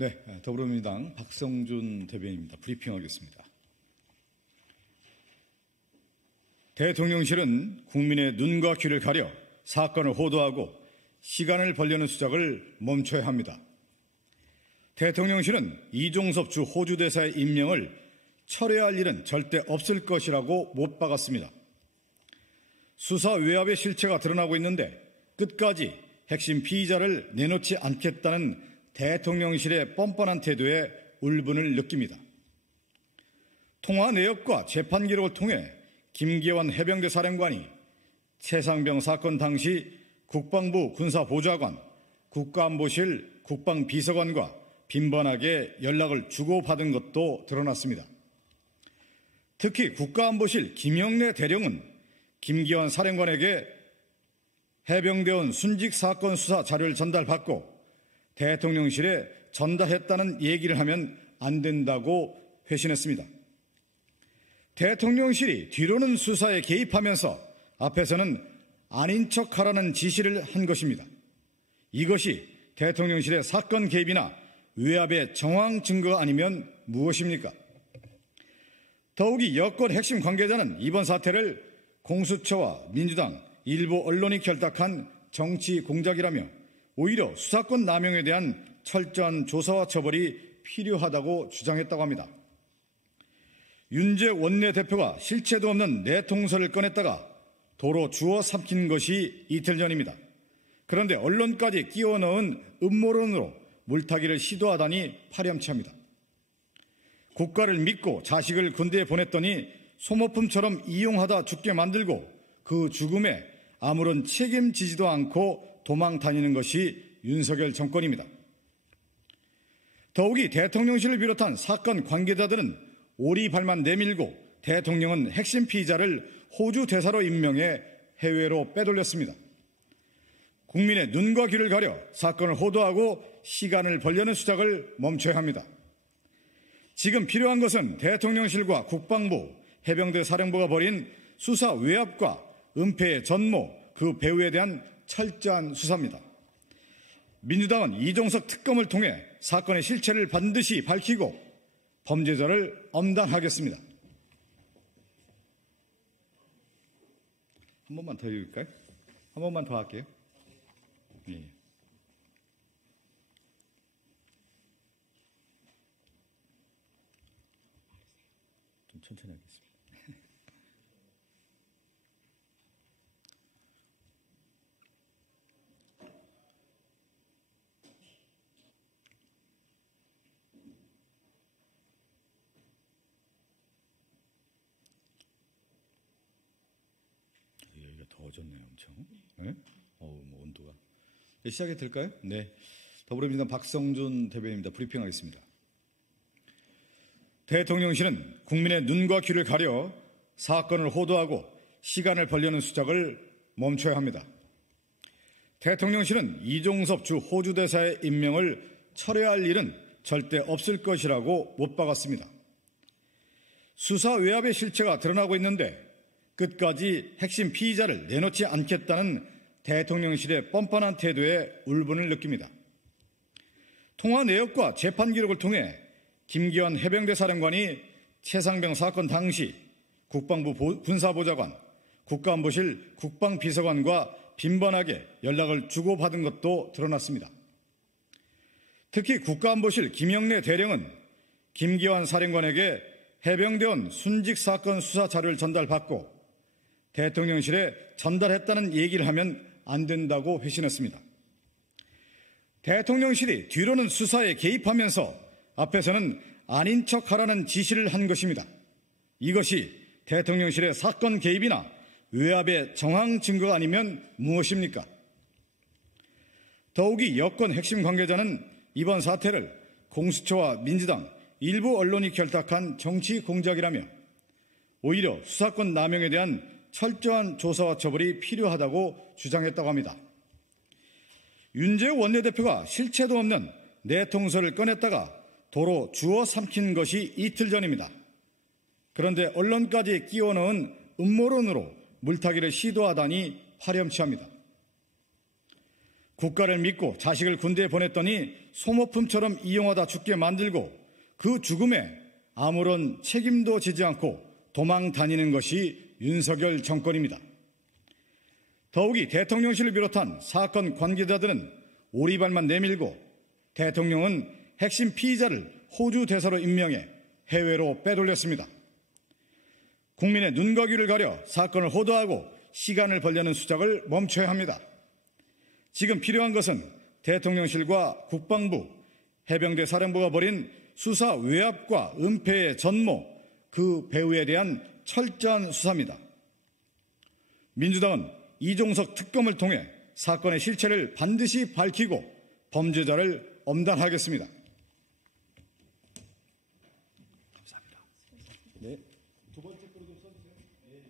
네, 더불어민주당 박성준 대변인입니다. 브리핑하겠습니다. 대통령실은 국민의 눈과 귀를 가려 사건을 호도하고 시간을 벌려는 수작을 멈춰야 합니다. 대통령실은 이종섭 주 호주 대사의 임명을 철회할 일은 절대 없을 것이라고 못 박았습니다. 수사 외압의 실체가 드러나고 있는데 끝까지 핵심 피의자를 내놓지 않겠다는 대통령실의 뻔뻔한 태도에 울분을 느낍니다. 통화 내역과 재판 기록을 통해 김기환 해병대 사령관이 최상병 사건 당시 국방부 군사보좌관, 국가안보실 국방비서관과 빈번하게 연락을 주고받은 것도 드러났습니다. 특히 국가안보실 김영래 대령은 김기환 사령관에게 해병대원 순직 사건 수사 자료를 전달받고 대통령실에 전달했다는 얘기를 하면 안 된다고 회신했습니다. 대통령실이 뒤로는 수사에 개입하면서 앞에서는 아닌 척하라는 지시를 한 것입니다. 이것이 대통령실의 사건 개입이나 외압의 정황 증거가 아니면 무엇입니까? 더욱이 여권 핵심 관계자는 이번 사태를 공수처와 민주당, 일부 언론이 결탁한 정치 공작이라며 오히려 수사권 남용에 대한 철저한 조사와 처벌이 필요하다고 주장했다고 합니다. 윤재 원내대표가 실체도 없는 내통서를 꺼냈다가 도로 주워 삼킨 것이 이틀 전입니다. 그런데 언론까지 끼워 넣은 음모론으로 물타기를 시도하다니 파렴치합니다. 국가를 믿고 자식을 군대에 보냈더니 소모품처럼 이용하다 죽게 만들고 그 죽음에 아무런 책임지지도 않고 도망 다니는 것이 윤석열 정권입니다. 더욱이 대통령실을 비롯한 사건 관계자들은 오리발만 내밀고 대통령은 핵심 피의자를 호주 대사로 임명해 해외로 빼돌렸습니다. 국민의 눈과 귀를 가려 사건을 호도하고 시간을 벌려는 수작을 멈춰야 합니다. 지금 필요한 것은 대통령실과 국방부, 해병대 사령부가 벌인 수사 외압과 은폐의 전모, 그 배후에 대한 철저한 수사입니다. 민주당은 이종석 특검을 통해 사건의 실체를 반드시 밝히고 범죄자를 엄단하겠습니다. 한 번만 더 읽을까요? 한 번만 더 할게요. 예. 좀 천천히 하겠습니다. 여기가 더워졌네요, 엄청. 네? 뭐 온도가. 네, 시작이 될까요? 네. 더불어민주당 박성준 대변인입니다. 브리핑하겠습니다. 대통령실은 국민의 눈과 귀를 가려 사건을 호도하고 시간을 벌려는 수작을 멈춰야 합니다. 대통령실은 이종섭 주 호주 대사의 임명을 철회할 일은 절대 없을 것이라고 못 박았습니다. 수사 외압의 실체가 드러나고 있는데 끝까지 핵심 피의자를 내놓지 않겠다는 대통령실의 뻔뻔한 태도에 울분을 느낍니다. 통화 내역과 재판 기록을 통해 김기환 해병대 사령관이 최상병 사건 당시 국방부 군사보좌관, 국가안보실 국방비서관과 빈번하게 연락을 주고받은 것도 드러났습니다. 특히 국가안보실 김영래 대령은 김기환 사령관에게 해병대원 순직 사건 수사 자료를 전달받고 대통령실에 전달했다는 얘기를 하면 안 된다고 회신했습니다. 대통령실이 뒤로는 수사에 개입하면서 앞에서는 아닌 척하라는 지시를 한 것입니다. 이것이 대통령실의 사건 개입이나 외압의 정황 증거가 아니면 무엇입니까? 더욱이 여권 핵심 관계자는 이번 사태를 공수처와 민주당, 일부 언론이 결탁한 정치 공작이라며 오히려 수사권 남용에 대한 철저한 조사와 처벌이 필요하다고 주장했다고 합니다. 윤재 원내대표가 실체도 없는 내통서를 꺼냈다가 도로 주워 삼킨 것이 이틀 전입니다. 그런데 언론까지 끼워 넣은 음모론으로 물타기를 시도하다니 파렴치합니다. 국가를 믿고 자식을 군대에 보냈더니 소모품처럼 이용하다 죽게 만들고 그 죽음에 아무런 책임도 지지 않고 도망 다니는 것이 윤석열 정권입니다. 더욱이 대통령실을 비롯한 사건 관계자들은 오리발만 내밀고 대통령은 핵심 피의자를 호주 대사로 임명해 해외로 빼돌렸습니다. 국민의 눈과 귀를 가려 사건을 호도하고 시간을 벌려는 수작을 멈춰야 합니다. 지금 필요한 것은 대통령실과 국방부, 해병대 사령부가 벌인 수사 외압과 은폐의 전모, 그 배후에 대한 철저한 수사입니다. 민주당은 이종석 특검을 통해 사건의 실체를 반드시 밝히고 범죄자를 엄단하겠습니다. 감사합니다. 네. 두 번째 거로 좀 써주세요. 네.